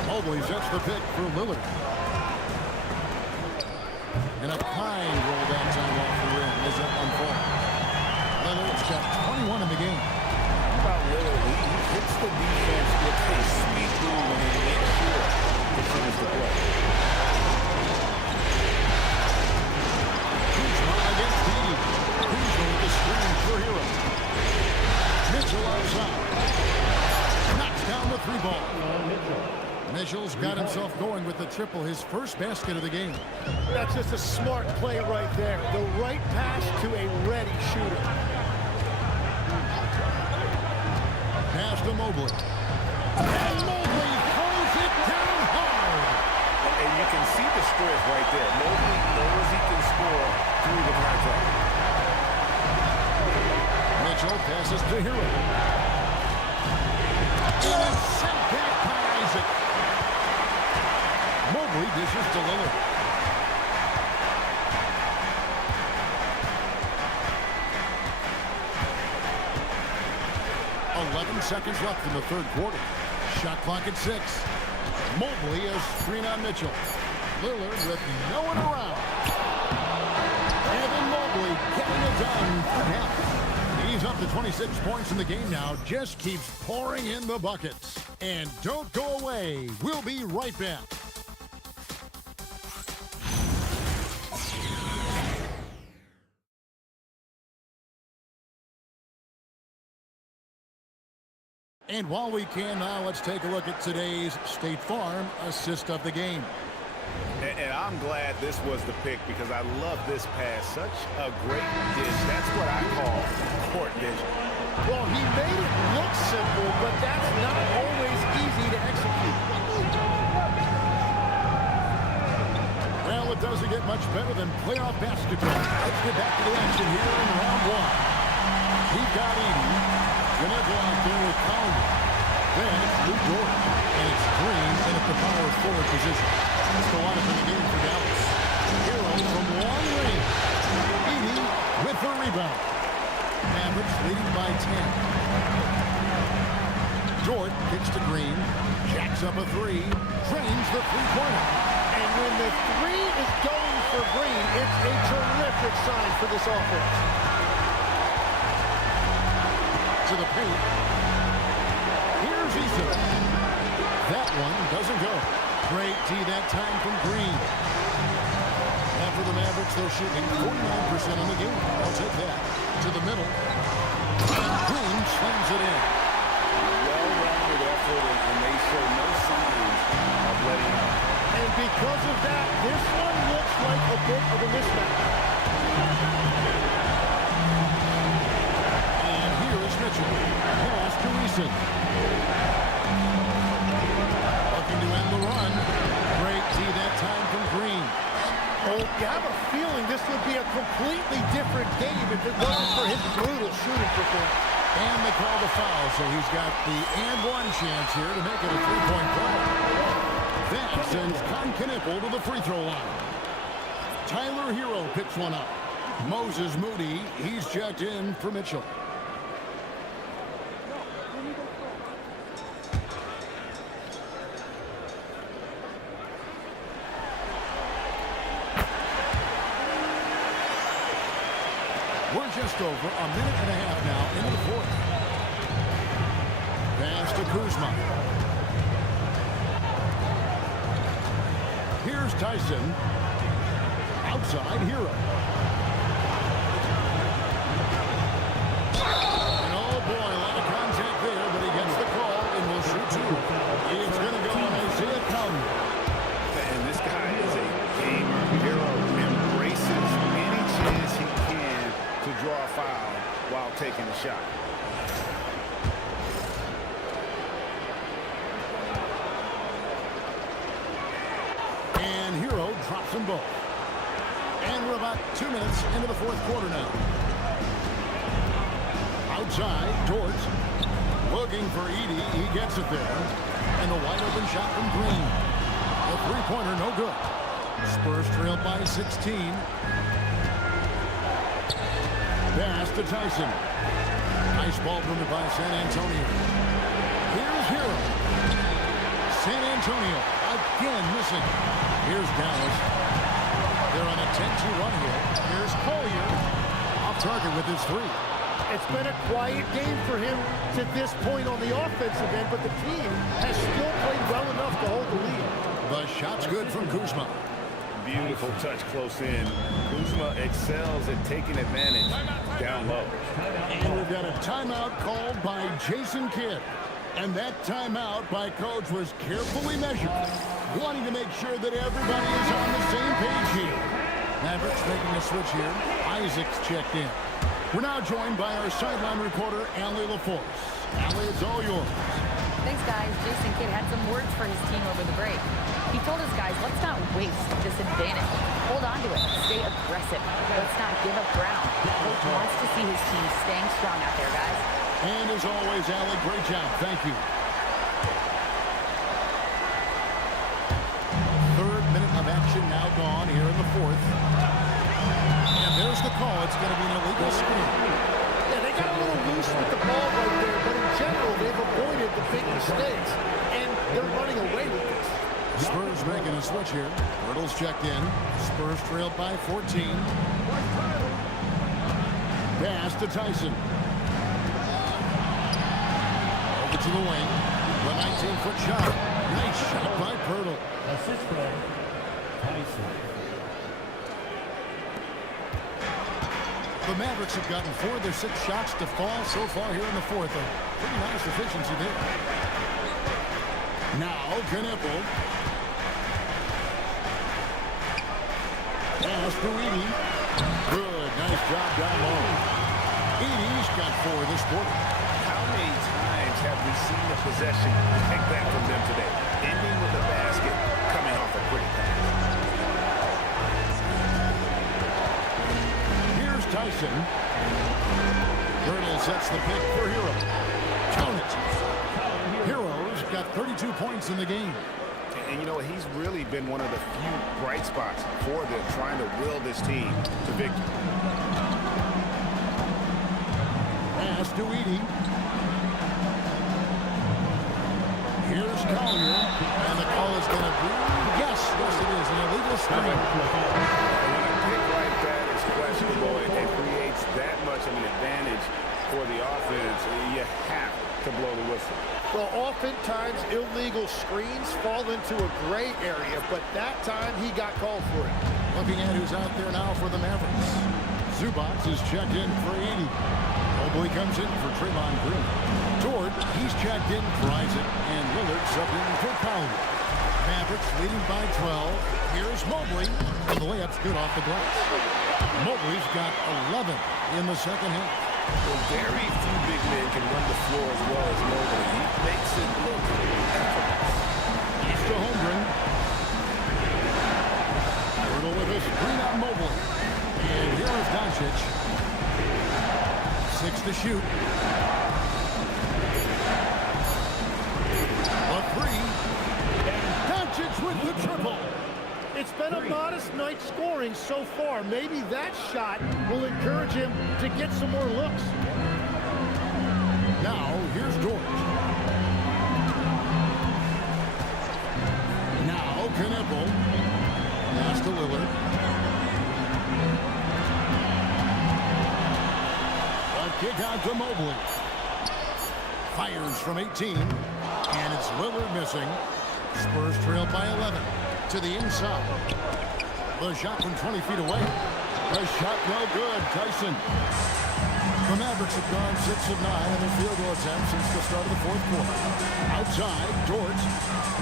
Mobley sets the pick for Lillard. And a kind roll that time off the rim as that one falls. Lillard's got 21 in the game. How about Lillard? He hits the defense with a sweet move and he makes sure to finish the play. Kuzma against Dede. Kuzma with the screen for Hero. Mitchell outside. Knocks down the 3 ball. Mitchell's got himself going with the triple, his first basket of the game. That's just a smart play right there. The right pass to a ready shooter. Pass to Mobley. And Mobley throws it down hard. And you can see the strength right there. Mobley knows he can score through the contact. Mitchell passes to Hero. And it's sent back by Isaac. Mobley dishes to Lillard. Seconds left in the third quarter. Shot clock at 6. Mobley has screen on Mitchell. Lillard with no one around. Evan Mobley getting it done for half. He's up to 26 points in the game now. Just keeps pouring in the buckets. And don't go away. We'll be right back. And while we can now, let's take a look at today's State Farm assist of the game. And I'm glad this was the pick because I love this pass. Such a great dish. That's what I call court vision. Well, he made it look simple, but that's not always easy to execute. Well, it doesn't get much better than playoff basketball. Let's get back to the action here in round 1. He got Edey. Gonna go out there with Calder. Then it's Luke Gordon. And it's Green in at the power forward position. That's the lineup in the game for Dallas. Hero from long range. Edey with the rebound. Mavericks leading by 10. Dort kicks to Green. Jacks up a 3. Drains the three-pointer. And when the 3 is going for Green, it's a terrific sign for this offense. To the paint. Here's Eason. That one doesn't go. Great D that time from Green. After the Mavericks, they're shooting 49% on the game. I'll take that. To the middle. And Green slams it in. Well-rounded effort, and they show no signs of letting up. And because of that, this one looks like a bit of a mismatch. Mitchell. Pass to Eason. Looking to end the run. Great D that time from Green. Oh, you have a feeling this would be a completely different game if it wasn't for his brutal shooting performance. And they call the foul, so he's got the and one chance here to make it a three-point play. That sends Knipple to the free throw line. Tyler Hero picks one up. Moses Moody, he's checked in for Mitchell. We're just over a minute and a half now into the fourth. Pass to Kuzma. Here's Tyson. Outside, Hero. And oh boy, a lot of contact there, but he gets the call and will shoot two. It's going to go on Isaiah Calhoun. And this guy is a game hero. Embraces any chance he can to draw a foul while taking a shot. And Hero drops them both. And we're about 2 minutes into the fourth quarter now. Outside, Torts. Looking for Edey. He gets it there. And the wide open shot from Green. The three-pointer, no good. Spurs trailed by 16. Pass to Tyson. Nice ball movement by San Antonio. Here's Hero. San Antonio again missing. Here's Dallas. They're on a 10-2 run here. Here's Collier. Off target with his three. It's been a quiet game for him to this point on the offensive end, but the team has still played well enough to hold the lead. The shot's good from Kuzma. Beautiful touch close in. Kuzma excels at taking advantage down low. And we've got a timeout called by Jason Kidd. And that timeout by Coach was carefully measured, wanting to make sure that everybody is on the same page here. Mavericks making a switch here. Isaac's checked in. We're now joined by our sideline reporter, Allie LaForce. Allie, it's all yours. Thanks, guys. Jason Kidd had some words for his team over the break. He told his guys, let's not waste this advantage. Hold on to it. Stay aggressive. Let's not give up ground. Coach wants to see his team staying strong out there, guys. And as always, Allie, great job. Thank you. Third minute of action now gone here in the fourth. And there's the call. It's going to be an illegal screen. Yeah, they got a little loose with the ball right there, but in general, they've avoided the big mistakes, and they're running away with this. Spurs making a switch here. Hurdle's checked in. Spurs trailed by 14. Pass to Tyson. Over to the wing. The 19-foot shot. Nice shot by Pirtle. Assist from Tyson. The Mavericks have gotten 4 of their 6 shots to fall so far here in the fourth. A pretty nice efficiency there. Now, Knippel. Pass to Edey. Good. Nice job down low. Edey's got 4 this quarter. How many times have we seen the possession take that from them today? Ending with a basket, coming off a pretty pass. Here's Tyson. Hurdle sets the pick for Hero. Count it. Hero's got 32 points in the game. And you know, he's really been one of the few bright spots for them, trying to will this team to victory. Pass to Edey. Here's Collier. And the call is going to be, yes, it is, an illegal screen. When a pick like that is questionable, it creates that much of an advantage for the offense. You have to blow the whistle. Well, oftentimes illegal screens fall into a gray area, but that time he got called for it. Looking at who's out there now for the Mavericks. Zubac is checked in for Edey. Mobley comes in for Draymond Green. Dort, he's checked in for Isaac. And Lillard subbed in for Collier. Mavericks leading by 12. Here's Mobley. And the layup's good off the glass. Mobley's got 11 in the second half. Well, very few big men can run the floor as well as Mobley. He makes it look effortless. He's to Holmgren. Hurdle with his screen on Mobley. And here is Doncic. 6 to shoot. A 3. And Doncic with the triple. It's been a modest night scoring so far. Maybe that shot will encourage him to get some more looks. Now, here's Dort. Now, Knippel. Pass to Lillard. Kick out to Mobley. Fires from 18. And it's Lillard missing. Spurs trailed by 11. To the inside. The shot from 20 feet away. The shot no good. Tyson. The Mavericks have gone 6 of 9 in their field goal attempts since the start of the fourth quarter. Outside, Dort.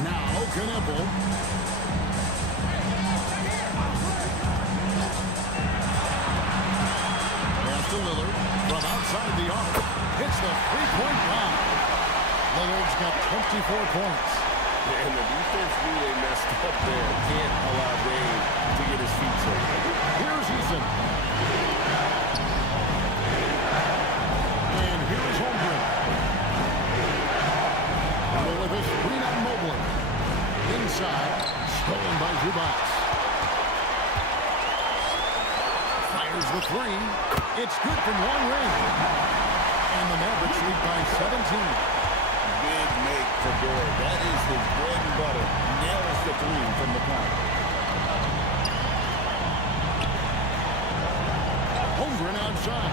Now, Knueppel. Pass to Lillard. From outside the arc. Hits the three-point line. Lillard's got 24 points. And the defense knew they messed up there. Can't allow Dave to get his feet set. Here's Eason. And here's Holmgren. With a screen on Mobley. Inside. Stolen by Zubac. Fires the three. It's good from long range. And the Mavericks lead by 17. Big make for Dort. That is his bread and butter. Nails the three from the corner. Holmgren outside.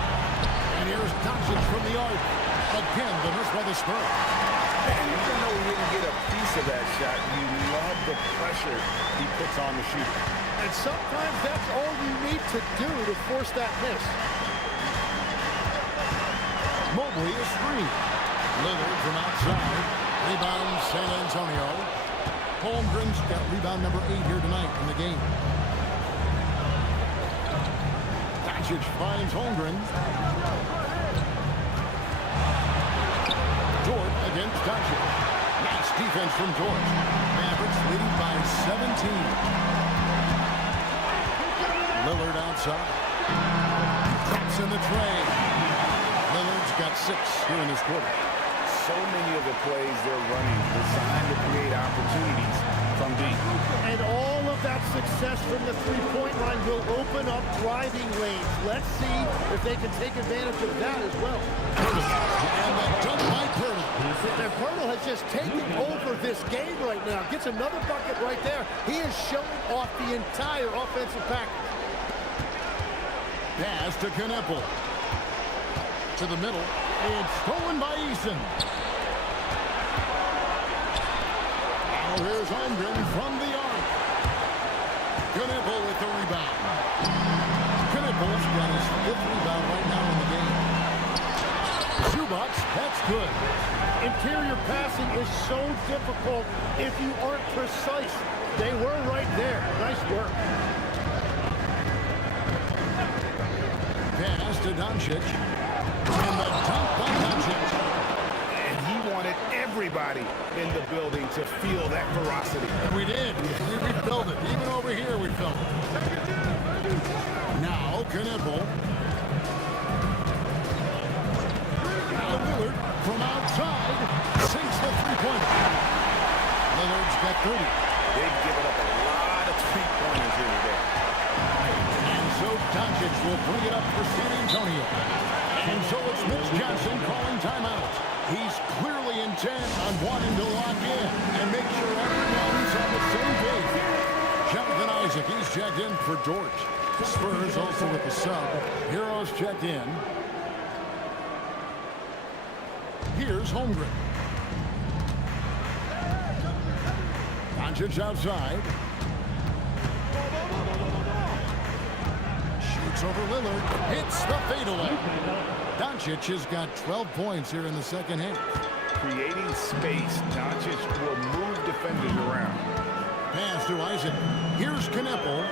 And here's Doncic from the arc. Again, the miss by the Spurs. And even though he didn't get a piece of that shot, you love the pressure he puts on the shooter. And sometimes that's all you need to do to force that miss. Mobley is free. Lillard from outside. Rebound San Antonio. Holmgren's got rebound number 8 here tonight in the game. Doncic finds Holmgren. Dort against Doncic. Nice defense from Dort. Mavericks leading by 17. Lillard outside. Traps in the tray. Lillard's got 6 here in this quarter. So many of the plays they're running designed to create opportunities from deep. And all of that success from the three-point line will open up driving lanes. Let's see if they can take advantage of that as well. And the dunk by Pirtle. And Pirtle has just taken over this game right now. Gets another bucket right there. He is showing off the entire offensive package. Pass to Knueppel. To the middle. It's stolen by Eason. Now here's Holmgren from the arc. Knueppel with the rebound. Knueppel's got his 5th rebound right now in the game. Zubac, that's good. Interior passing is so difficult if you aren't precise. They were right there. Nice work. Pass to Doncic. And the dunk by Doncic. And he wanted everybody in the building to feel that ferocity. And we did. We felt it. Even over here we felt it. Now Knueppel. Now Lillard from outside sinks the three-pointer. Lillard's got 30. They've given up a lot of three-pointers here today. And so Doncic will bring it up for San Antonio. And so it's Mitch Johnson calling timeout. He's clearly intent on wanting to lock in and make sure everyone's on the same page. Jonathan Isaac, he's checked in for Dort. Spurs also with the sub. Heroes checked in. Here's Holmgren. Doncic outside. Shoots over Lillard. Hits the fadeaway. Doncic has got 12 points here in the second half. Creating space, Doncic will move defenders around. Pass to Isaac. Here's Knueppel.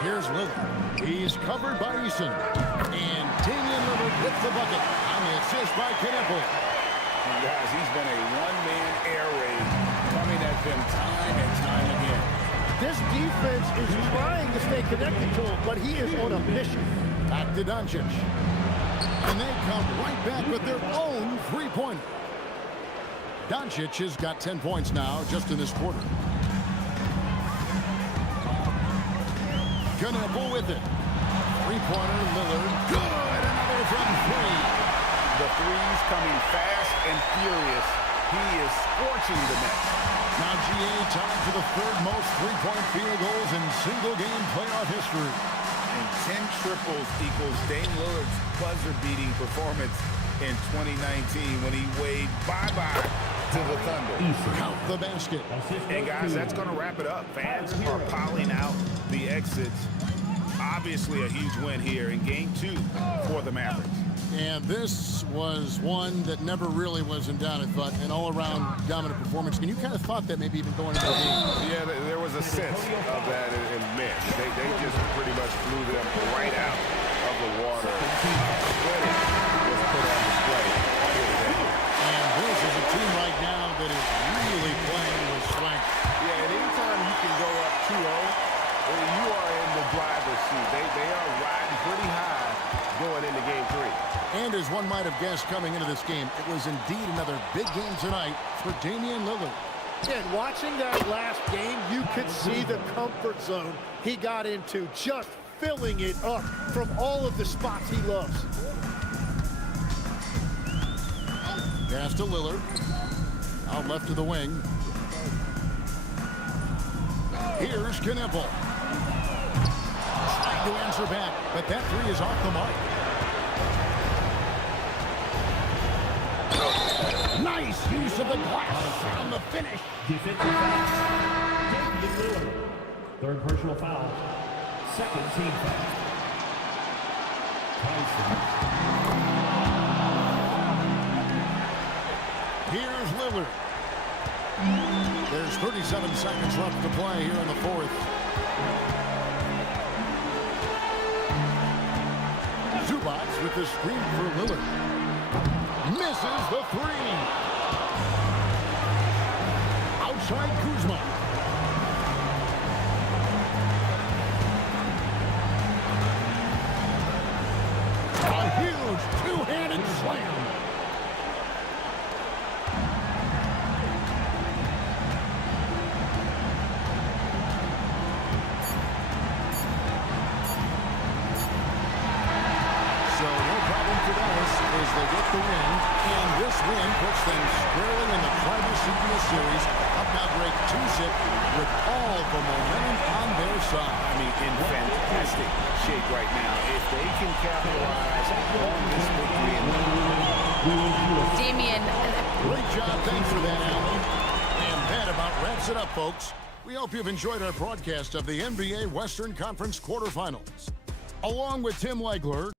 Here's Lillard. He's covered by Eason. And Damian Lillard hits the bucket on the assist by Knueppel. And guys, he's been a one-man air raid coming at them time and time again. This defense is trying to stay connected to him, but he is on a mission. Back to Doncic. And they come right back with their own three-pointer. Doncic has got 10 points now just in this quarter. Knueppel with it. Three-pointer, Lillard. Good! Another from 3. The threes coming fast and furious. He is scorching the net. Now GA tied for the 3rd most three-point field goals in single-game playoff history. and 10 triples equals Dame Lillard's buzzer-beating performance in 2019 when he waved bye-bye to the Thunder. Count the basket. And guys, that's going to wrap it up. Fans are piling out the exits. Obviously a huge win here in Game 2 for the Mavericks. And this was one that never really was in doubt, I thought, an all-around dominant performance. And you kind of thought that maybe even going into the game. Yeah, there was a sense of that in men. They just pretty much blew them right out of the water. Credit was put on display here today. And this is a team right now that is really playing with strength. Yeah, and anytime you can go up 2-0, you are in the driver's seat. They are riding pretty high going into Game 3. And as one might have guessed coming into this game, it was indeed another big game tonight for Damian Lillard. And watching that last game, you could see the comfort zone he got into, just filling it up from all of the spots he loves. Pass to Lillard. Out left to the wing. Here's Knipple. Trying to answer back, but that three is off the mark. Nice use of the glass on the finish. Defensive foul. Damian Lillard. Third personal foul. Second team foul. Tyson. Here's Lillard. There's 37 seconds left to play here in the fourth. Zubac with the screen for Lillard. Misses the three. Outside Kuzma. A huge two-handed slam. As they get the win, and this win puts them squarely in the driver's seat in the series, up now break 2-zip with all the momentum on their side. I mean, in fantastic shape right now. If they can capitalize on this victory. Damian. Great job. Thanks for that, Alan. And that about wraps it up, folks. We hope you've enjoyed our broadcast of the NBA Western Conference quarterfinals. Along with Tim Legler,